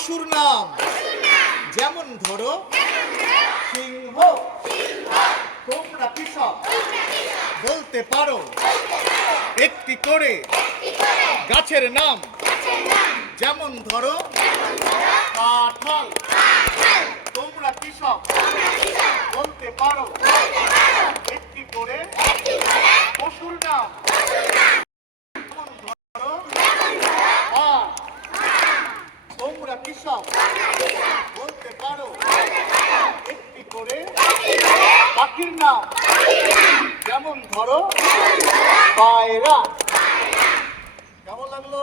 পশুর নাম যেমন ধরো সিংহ। তোমরা কৃষক বলতে পারো একটি করে গাছের নাম যেমন ধরো কাঁঠাল। তোমরা কৃষক বলতে পারো একটি করে পশুর নাম যেমন ধরো হাঁস। তোমরা কৃষক বলতে পারো একটি করে পাখির নাম যেমন ধরো পায়রা। কেমন লাগলো?